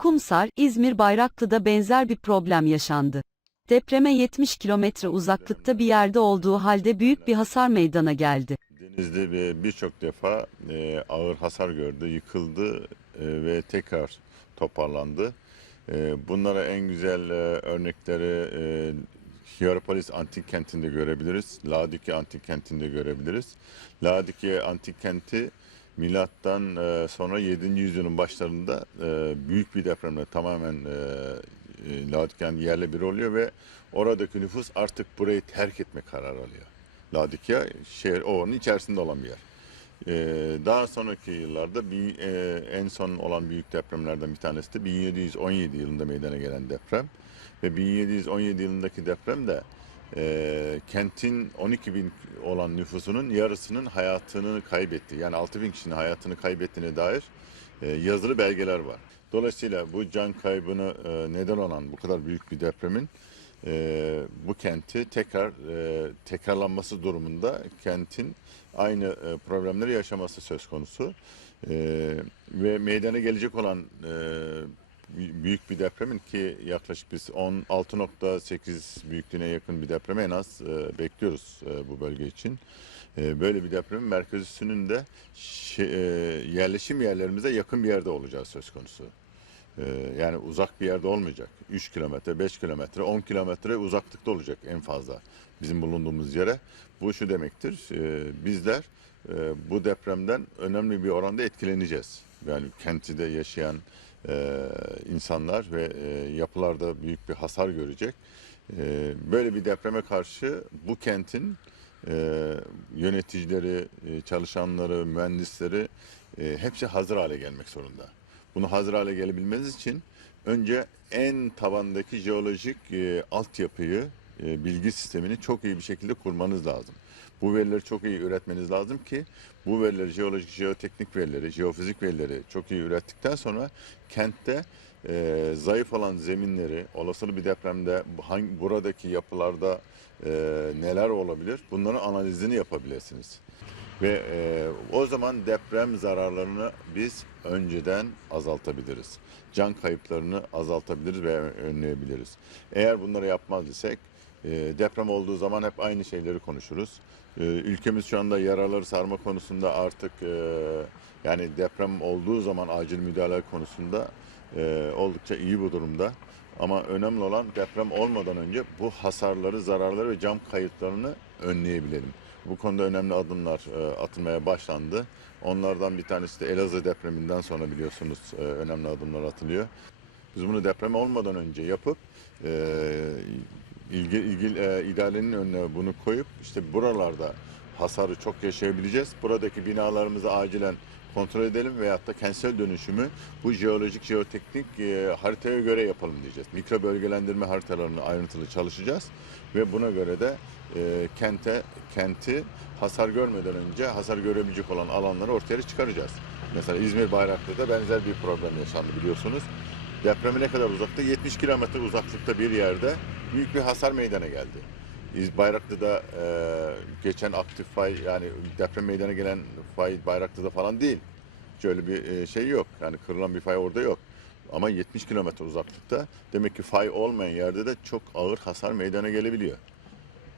Kumsar, İzmir Bayraklı'da benzer bir problem yaşandı. Depreme 70 kilometre uzaklıkta bir yerde olduğu halde büyük bir hasar meydana geldi. Denizli ve birçok defa e, ağır hasar gördü, yıkıldı e, ve tekrar toparlandı. E, bunlara en güzel örnekleri Hierapolis Antik Kenti'nde görebiliriz. Laodike Antik Kenti'nde görebiliriz. Laodike Antik Kenti milattan e, sonra 7. yüzyılın başlarında e, büyük bir depremle tamamen e, e, Laodiken yerle bir oluyor ve oradaki nüfus artık burayı terk etme kararı alıyor. Laodikya şehir ovanın içerisinde olan bir yer. Daha sonraki yıllarda bir, en son olan büyük depremlerden bir tanesi de 1717 yılında meydana gelen deprem. Ve 1717 yılındaki deprem de e, kentin 12 bin olan nüfusunun yarısının hayatını kaybetti. Yani 6 bin kişinin hayatını kaybettiğine dair e, yazılı belgeler var. Dolayısıyla bu can kaybını e, neden olan bu kadar büyük bir depremin e, bu kenti tekrar e, tekrarlanması durumunda kentin aynı e, problemleri yaşaması söz konusu. E, ve meydana gelecek olan e, büyük bir depremin ki yaklaşık biz 16.8 büyüklüğüne yakın bir depremi en az e, bekliyoruz e, bu bölge için. E, böyle bir depremin merkez üssünün de şe- e, yerleşim yerlerimize yakın bir yerde olacağı söz konusu. Ee, yani uzak bir yerde olmayacak. 3 kilometre, 5 kilometre, 10 kilometre uzaklıkta olacak en fazla bizim bulunduğumuz yere. Bu şu demektir, e, bizler e, bu depremden önemli bir oranda etkileneceğiz. Yani kentide yaşayan e, insanlar ve e, yapılarda büyük bir hasar görecek. E, böyle bir depreme karşı bu kentin yöneticileri, çalışanları, mühendisleri hepsi hazır hale gelmek zorunda. Bunu hazır hale gelebilmeniz için önce en tabandaki jeolojik e, altyapıyı, e, bilgi sistemini çok iyi bir şekilde kurmanız lazım. Bu verileri çok iyi üretmeniz lazım ki bu verileri, jeolojik, jeoteknik verileri, jeofizik verileri çok iyi ürettikten sonra kentte e, zayıf olan zeminleri, olasılı bir depremde hangi, buradaki yapılarda e, neler olabilir bunların analizini yapabilirsiniz. Ve e, o zaman deprem zararlarını biz önceden azaltabiliriz. Can kayıplarını azaltabiliriz ve önleyebiliriz. Eğer bunları yapmaz isek deprem olduğu zaman hep aynı şeyleri konuşuruz. E, ülkemiz şu anda yaraları sarma konusunda artık e, yani deprem olduğu zaman acil müdahale konusunda e, oldukça iyi bu durumda. Ama önemli olan deprem olmadan önce bu hasarları, zararları ve can kayıplarını önleyebilelim. Bu konuda önemli adımlar e, atılmaya başlandı. Onlardan bir tanesi de Elazığ depreminden sonra biliyorsunuz önemli adımlar atılıyor. Biz bunu deprem olmadan önce yapıp ilgi, ilgi e, idarenin önüne bunu koyup işte buralarda hasarı çok yaşayabileceğiz. Buradaki binalarımızı acilen kontrol edelim veyahut da kentsel dönüşümü bu jeolojik, jeoteknik e, haritaya göre yapalım diyeceğiz. Mikro bölgelendirme haritalarını ayrıntılı çalışacağız ve buna göre de e, kente kenti hasar görmeden önce hasar görebilecek olan alanları ortaya çıkaracağız. Mesela İzmir Bayraklı'da benzer bir problem yaşandı biliyorsunuz. Depremi ne kadar uzakta? 70 kilometre uzaklıkta bir yerde büyük bir hasar meydana geldi. İz Bayraklı'da e, geçen aktif fay yani deprem meydana gelen fay Bayraklı'da falan değil. Hiç öyle bir e, şey yok. Yani kırılan bir fay orada yok. Ama 70 kilometre uzaklıkta demek ki fay olmayan yerde de çok ağır hasar meydana gelebiliyor.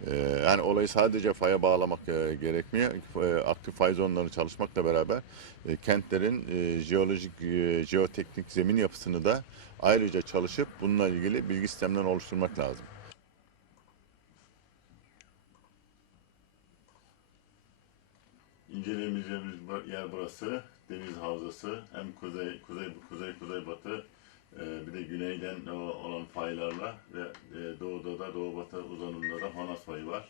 Ee, yani olayı sadece faya bağlamak e, gerekmiyor. E, aktif fay zonları çalışmakla beraber e, kentlerin jeolojik, jeoteknik zemin yapısını da ayrıca çalışıp bununla ilgili bilgi sistemlerini oluşturmak lazım. İnceleyeceğimiz yer burası. Deniz havzası. Hem kuzey, kuzey, kuzey, kuzeybatı bir de güneyden olan faylarla ve e, doğuda da doğu batı uzanımda da Honas fayı var.